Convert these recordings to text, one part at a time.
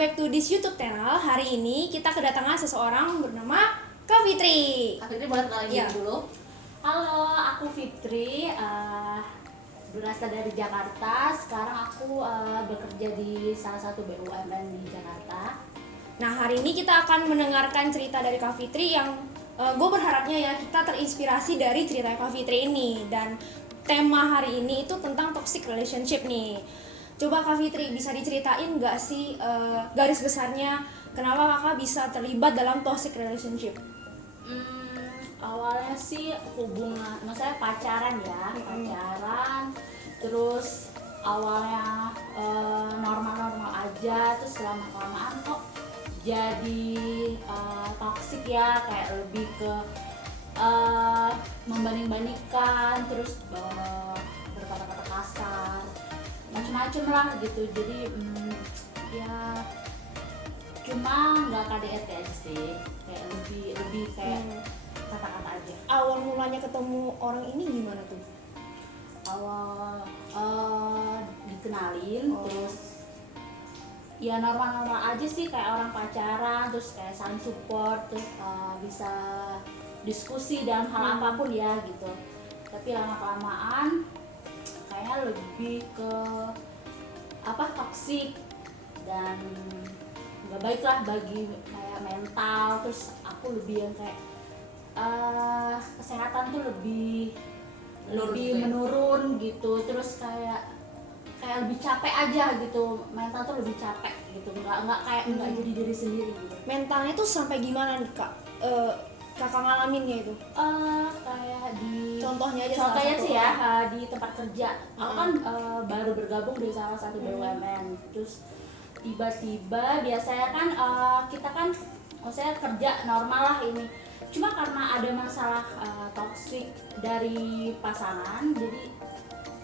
back to this YouTube channel. Hari ini kita kedatangan seseorang bernama Kak Fitri. Kak Fitri boleh kenalin diri dulu? Halo, aku Fitri, berasal dari Jakarta. Sekarang aku bekerja di salah satu BUMN di Jakarta. Nah, hari ini kita akan mendengarkan cerita dari Kak Fitri yang gue berharapnya ya kita terinspirasi dari cerita Kak Fitri ini. Dan tema hari ini itu tentang toxic relationship nih. Coba Kak Fitri bisa diceritain nggak sih garis besarnya kenapa kakak bisa terlibat dalam toxic relationship? Awalnya sih hubungan, maksudnya pacaran ya, pacaran. Terus awalnya normal-normal aja, terus lama-kelamaan kok jadi toxic ya, kayak lebih ke membanding-bandingkan, terus berkata-kata kasar, macem-macem lah gitu. Jadi ya cuma nggak KDRT aja sih, kayak lebih kayak kata-kata aja. Awal mulanya ketemu orang ini gimana tuh? Awal dikenalin, terus ya normal-normal aja sih, kayak orang pacaran, terus kayak saling support, terus bisa diskusi dalam hal apapun ya gitu. Tapi lama-kelamaan kayaknya lebih ke toksik dan nggak baik lah bagi kayak mental. Terus aku lebih yang kayak kesehatan tuh lebih menurun gitu. Terus kayak lebih capek aja gitu, mental tuh lebih capek gitu, nggak jadi diri sendiri gitu. Mentalnya tuh sampai gimana nih Kak? Kakak ngalaminnya itu? Kayak di Contohnya aja sih ya, di tempat kerja. Aku kan baru bergabung di salah satu BUMN. Terus tiba-tiba biasanya kan kita kan maksudnya kerja normal lah ini. Cuma karena ada masalah toksik dari pasangan, jadi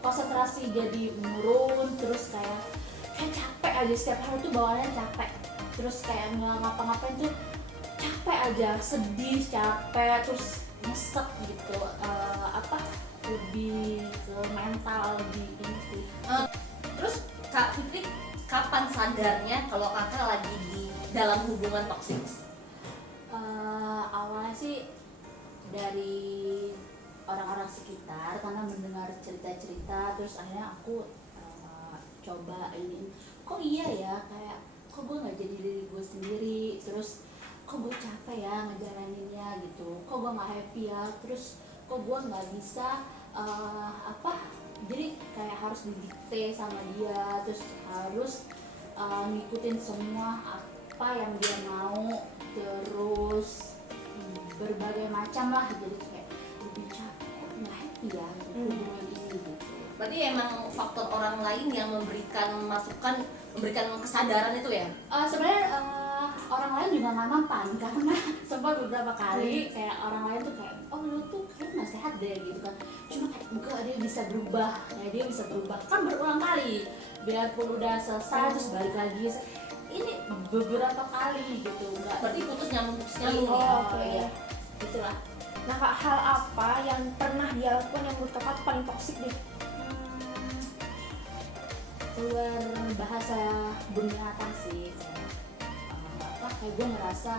konsentrasi jadi menurun. Terus kayak capek aja, setiap hari tuh bawaannya capek. Terus kayak nggak ngapa-ngapain tuh capek aja, sedih, capek, terus nyesek gitu. Lebih ke mental, lebih ini sih. Terus Kak Fitri kapan sadarnya kalau kakak lagi di dalam hubungan toksik? Awalnya sih dari orang-orang sekitar, karena mendengar cerita-cerita. Terus akhirnya aku coba ini, kok iya ya, kayak kok gue nggak jadi diri gue sendiri. Terus kok gue capek ya ngejalaninnya gitu, kok gue nggak happy ya. Terus kok gue nggak bisa jadi kayak harus didikte sama dia, terus harus ngikutin semua apa yang dia mau. Terus berbagai macam lah, jadi kayak lebih capek, kok nggak happy ya hubungan ini gitu. Berarti emang faktor orang lain yang memberikan masukan, memberikan kesadaran itu ya? Sebenarnya orang lain juga nggak mempan, karena sempat beberapa kali kayak orang lain tuh kayak, oh lu tuh kayak nggak sehat deh gitu kan. Cuma kayak enggak, dia bisa berubah, dia bisa berubah kan berulang kali. Biarpun udah selesai terus balik lagi. Ini beberapa kali gitu, enggak. Berarti putus nyambung Oke. Gitulah. Nah Kak, hal apa yang pernah dia lakukan yang menurut kakak tuh paling toksik deh? Keluar bahasa binatang sih. Kayak gue ngerasa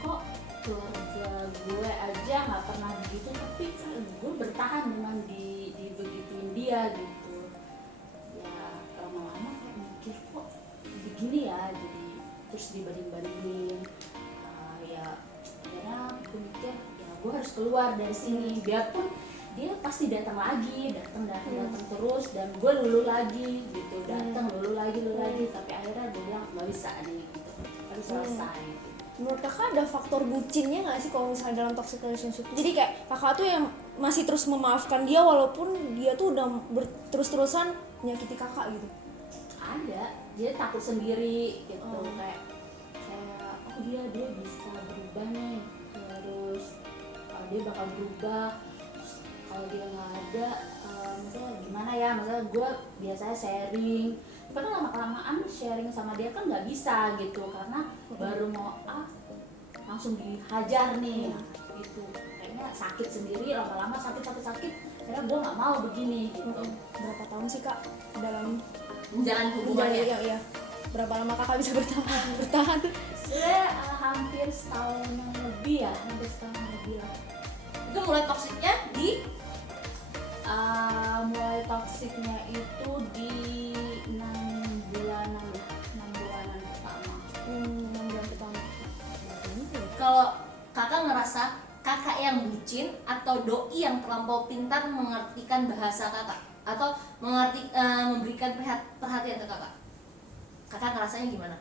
kok keluarga gue aja nggak pernah begitu, tapi gue bertahan memang dibegituin dia gitu. Ya lama-lama kayak mikir kok begini ya, jadi terus dibanding-bandingin. Ya akhirnya gue mikir ya gue harus keluar dari sini. Biarpun dia pasti datang terus, dan gue lulu lagi gitu, datang lulu lagi, tapi akhirnya dia bilang nggak bisa nih gitu, harus selesai gitu. Menurut kakak ada faktor bucinnya nggak sih kalau misalnya dalam toxic relationship? Jadi kayak kakak tuh yang masih terus memaafkan dia walaupun dia tuh udah terus-terusan menyakiti kakak gitu? Ada, dia takut sendiri gitu. Kayak oh dia bisa berubah nih, terus dia bakal berubah. Kalau dia nggak ada, maksudnya gimana ya, maksudnya gue biasanya sharing, tapi kan lama-kelamaan sharing sama dia kan nggak bisa gitu, karena baru mau langsung dihajar nih gitu. Kayaknya sakit sendiri, lama-lama sakit, karena gue nggak mau begini gitu. Berapa tahun sih Kak dalam menjalani hubungannya? Iya. Berapa lama kakak bisa bertahan? Sebenarnya hampir setahun yang lebih ya, hampir setahun yang lebih lah. Itu mulai toksiknya di Mulai toksiknya itu di 6 bulanan lah, 6 bulanan pertama. 6 bulan pertama. kalau kakak ngerasa kakak yang bucin atau doi yang terlampau pintar mengartikan bahasa kakak atau memberikan perhatian ke kakak. Kakak ngerasanya gimana?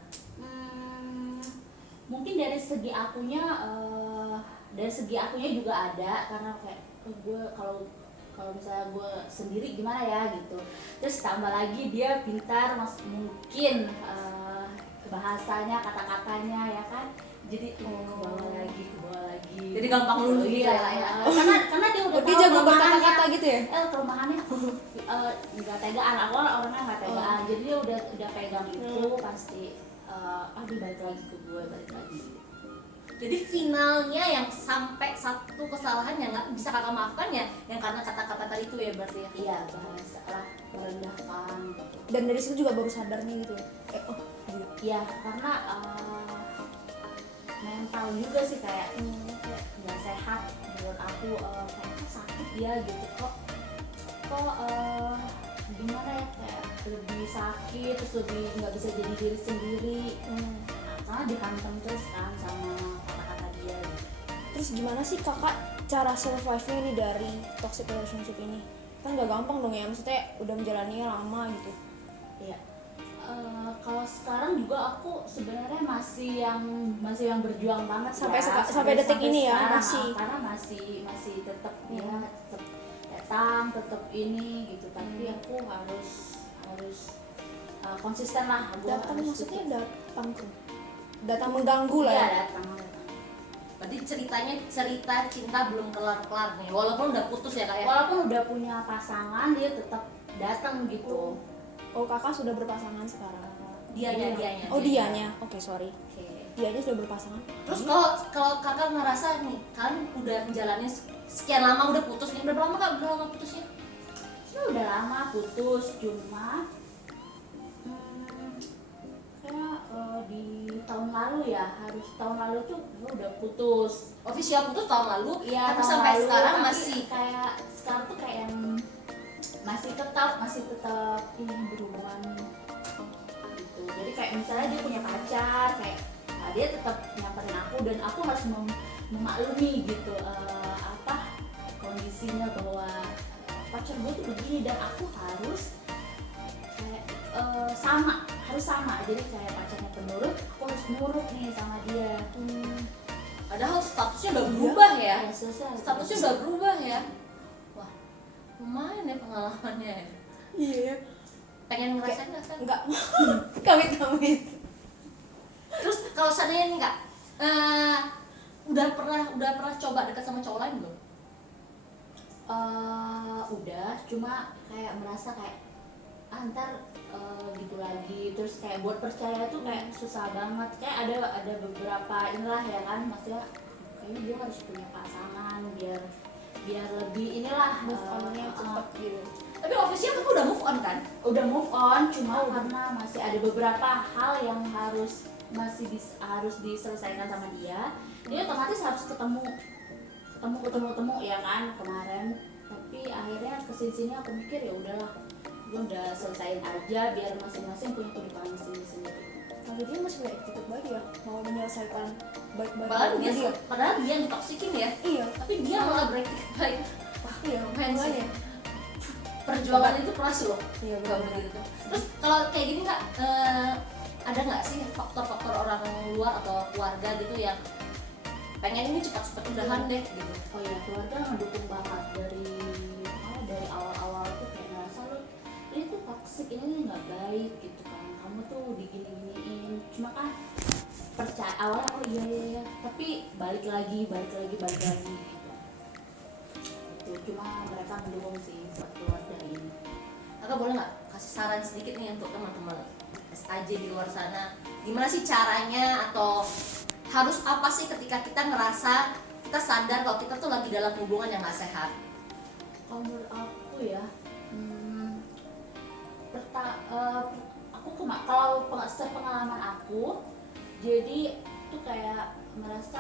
Mungkin dari segi akunya juga ada, karena kayak gue kalau misalnya gue sendiri gimana ya gitu. Terus tambah lagi dia pintar, mungkin bahasanya, kata-katanya ya kan. Jadi ke bawah lagi. Jadi gampang luluh gitu ya, Kak, ya? Karena dia udah Dia tahu jago kelemahannya. berkata-kata gitu ya? Kelemahannya nggak tegaan, aku orangnya nggak tegaan. Jadi dia udah pegang itu pasti dia balik lagi ke gue, balik lagi. Jadi finalnya yang sampai satu kesalahan yang nggak bisa kakak maafkan ya, yang karena kata-kata tadi itu ya berarti ya? Iya, bahasa lah, merendahkan gitu. Dan dari situ juga baru sadarnya gitu ya? Gitu. Iya, karena mental juga sih kayak nggak sehat menurut aku. Kayaknya sakit dia gitu kok gimana ya, kayak lebih sakit, terus lebih nggak bisa jadi diri sendiri. Karena dihantam terus kan sama kata-kata dia gitu. Terus gimana sih kakak cara survive-nya nih dari toxic relationship ini? Kan gak gampang dong ya, maksudnya udah menjalaninya lama gitu. Iya. Kalau sekarang juga aku sebenarnya masih yang berjuang banget Sampai detik ini ya, sekarang, masih. karena masih tetap tetap datang, tetap ini gitu. Tapi aku harus konsisten lah. Datang maksudnya datang mengganggu lah Iya, ya. datang. Berarti cerita cinta belum kelar-kelar nih, walaupun udah putus ya, Kak, ya? Walaupun udah punya pasangan, dia tetap datang gitu. Oh kakak sudah berpasangan sekarang? Dianya. Oh dianya, oke sorry. Oke. Dianya sudah berpasangan. Terus kalau kakak ngerasa nih, kan udah menjalani sekian lama udah putus nih, berapa lama Kak udah lama putusnya? Udah lama putus, cuma kayak di tahun lalu ya, harus tahun lalu tuh gue udah putus. Official putus tahun lalu, Iya, tapi tahun sampai lalu, sekarang tapi masih kayak sekarang tuh kayak yang masih tetap ini berhubungan gitu. Jadi kayak misalnya dia punya pacar, kayak dia tetap nyamperin aku dan aku harus memaklumi gitu kondisinya bahwa pacar gue tuh begini dan aku harus kayak harus sama. Jadi kayak pacarnya penurut, aku harus nurut nih sama dia. padahal statusnya udah berubah ya. Ya, selesai. Statusnya udah berubah ya. Wah, lumayan ya pengalamannya ya. Iya. Pengen ngerasain nggak kan? Enggak. Kami. Terus kalau seandainya nih Kak, udah pernah coba dekat sama cowok lain belum? Udah, cuma kayak merasa kayak ntar gitu lagi, terus kayak buat percaya tuh kayak susah banget. Kayak ada beberapa inilah ya kan, maksudnya kayaknya dia harus punya pasangan biar lebih inilah Move on-nya cepet gitu. Tapi official kan udah move on kan? udah move on, cuma karena masih ada beberapa hal yang harus diselesaikan sama dia otomatis harus ketemu ya kan kemarin. Tapi akhirnya kesini aku mikir ya udahlah, gue udah selesaiin aja biar masing-masing punya kehidupan sendiri. Tapi dia masih punya attitude baik ya, mau menyelesaikan baik-baik. Padahal dia yang ditoksikin ya. Iya. Tapi dia malah beretik baik. Wah, Iya, lumayan sih. makanya. Perjuangan itu keras loh. Iya, Kalau benar. begitu. Terus kalau kayak gini Kak, ada nggak sih faktor-faktor orang luar atau keluarga gitu yang pengen ini cepat-cepat udahan deh gitu? Oh iya, keluarga ngedukung banget dari awal-awal tuh kayak ngerasa ini tuh toxic, ini nggak baik gitu kan, kamu tuh digini-giniin. Cuma kan percaya awalnya oh iya, tapi balik lagi gitu. Cuma mereka mendukung sih buat keluarga ini. Kakak boleh nggak kasih saran sedikit nih untuk teman-teman SAJ di luar sana, gimana sih caranya atau harus apa sih ketika kita ngerasa kita sadar kalau kita tuh lagi dalam hubungan yang nggak sehat? Kalau menurut aku ya, aku kalau sepengalaman aku, jadi tuh kayak merasa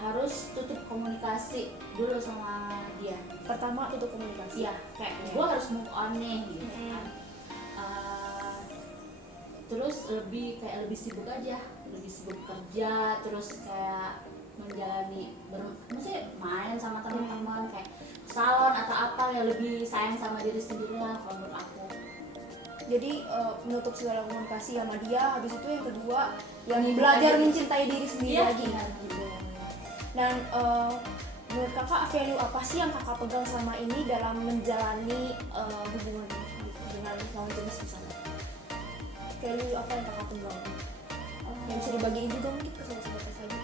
harus tutup komunikasi dulu sama dia. Pertama tutup komunikasi. Iya, kayak gue harus move on nih gitu kan. Terus lebih sibuk aja, lebih sibuk kerja, terus kayak menjalani maksudnya main sama teman-teman kayak salon atau apa yang lebih sayang sama diri sendiri lah kalau menurut aku. Jadi menutup segala komunikasi sama dia. Habis itu yang kedua yang belajar mencintai diri sendiri lagi. Dan menurut kakak value apa sih yang kakak pegang selama ini dalam menjalani hubungan dengan lawan jenis misalnya? Value apa yang kakak pegang? Yang bisa dibagiin juga mungkin ke sobat-sobat saja.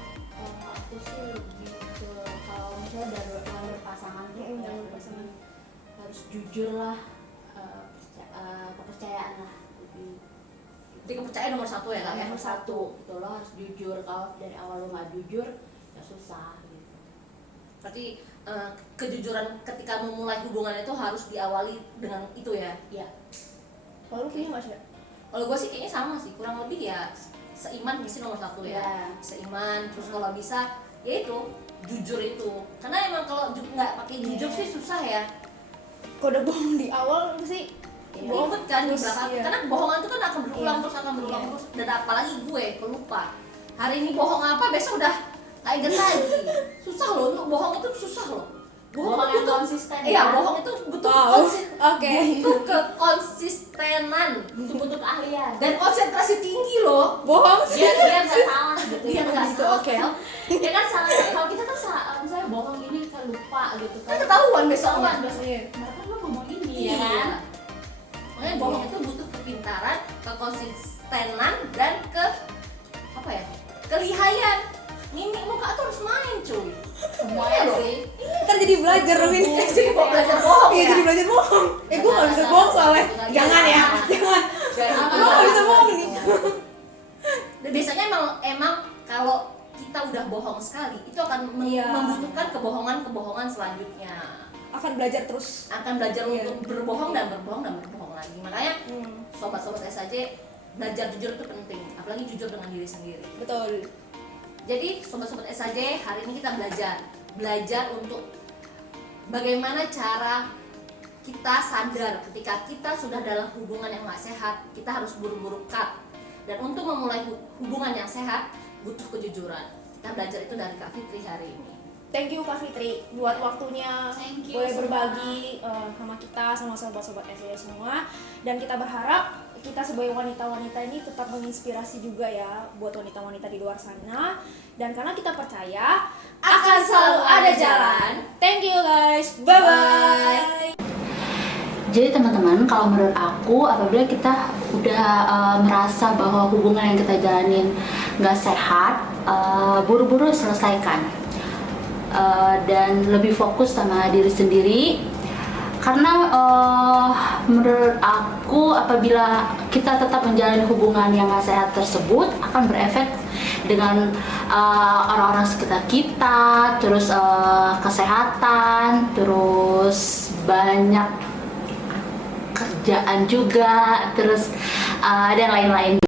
Aku sih lebih ke kalau misalnya dari pasangan tuh dalam pasangan harus jujur lah, kepercayaan lah lebih. Jadi kepercayaan nomor satu ya kak ya? Nomor satu gitu loh, harus jujur. Kalau dari awal lo nggak jujur ya susah gitu. Berarti kejujuran ketika memulai hubungan itu harus diawali dengan itu ya? Iya. Kalau lu punya nggak sih? Kalau gue sih kayaknya sama sih, kurang lebih ya seiman sih nomor satu ya. Iya. Seiman, terus kalau bisa ya itu jujur itu. Karena emang kalau nggak pakai jujur sih susah ya. Kalau udah bohong di awal sih Bohong kan di terus, belakang. iya. Karena kebohongan itu kan akan berulang Iya. terus akan berulang Iya. terus. Dan apalagi gue pelupa. Hari ini bohong apa, besok udah nggak inget lagi. Susah loh, untuk bohong itu susah loh. Bohong yang konsisten Iya, ya. bohong itu butuh Oke. butuh kekonsistenan Butuh keahlian. dan konsentrasi tinggi loh. Bohong sih. Dia nggak salah gitu. Biar nggak Gitu, salah. oke. Ya kan salah. Kalau kita kan misalnya bohong ini kan lupa gitu Kan kan. ketahuan besoknya. Ketahuan biasanya. Mereka lu ngomong ini ya kan. Makanya bohong itu butuh kepintaran, kekonsistenan dan apa ya? Kelihayan. Mimik muka tuh harus main, cuy. Semuanya loh. sih. Ntar jadi belajar Min. Jadi mau belajar bohong Iya ya. jadi belajar bohong. Gue nggak bisa bohong soalnya. Jangan ya, jangan. Jangan. Gue nggak bisa bohong nih. Dan biasanya emang kalau kita udah bohong sekali, itu akan Iya. membutuhkan kebohongan selanjutnya. Akan belajar terus. Akan belajar Iya. untuk berbohong dan berbohong lagi. Makanya sobat-sobat SAJ, belajar jujur itu penting, apalagi jujur dengan diri sendiri. Betul. Jadi sobat-sobat SAJ, hari ini kita belajar untuk bagaimana cara kita sadar ketika kita sudah dalam hubungan yang nggak sehat, kita harus buru-buru cut. Dan untuk memulai hubungan yang sehat, butuh kejujuran. Kita belajar itu dari Kak Fitri hari ini. Thank you Kak Fitri buat waktunya. Thank you boleh semua. berbagi sama kita, sama sobat-sobat SAJ semua. Dan kita berharap kita sebagai wanita-wanita ini tetap menginspirasi juga ya buat wanita-wanita di luar sana. Dan karena kita percaya akan selalu ada jalan. Thank you guys. Bye-bye. Jadi teman-teman, kalau menurut aku apabila kita udah merasa bahwa hubungan yang kita jalanin nggak sehat, buru-buru selesaikan dan lebih fokus sama diri sendiri. Karena menurut aku apabila kita tetap menjalani hubungan yang nggak sehat tersebut akan berefek dengan orang-orang sekitar kita, terus kesehatan, terus banyak kerjaan juga, terus dan lain-lain.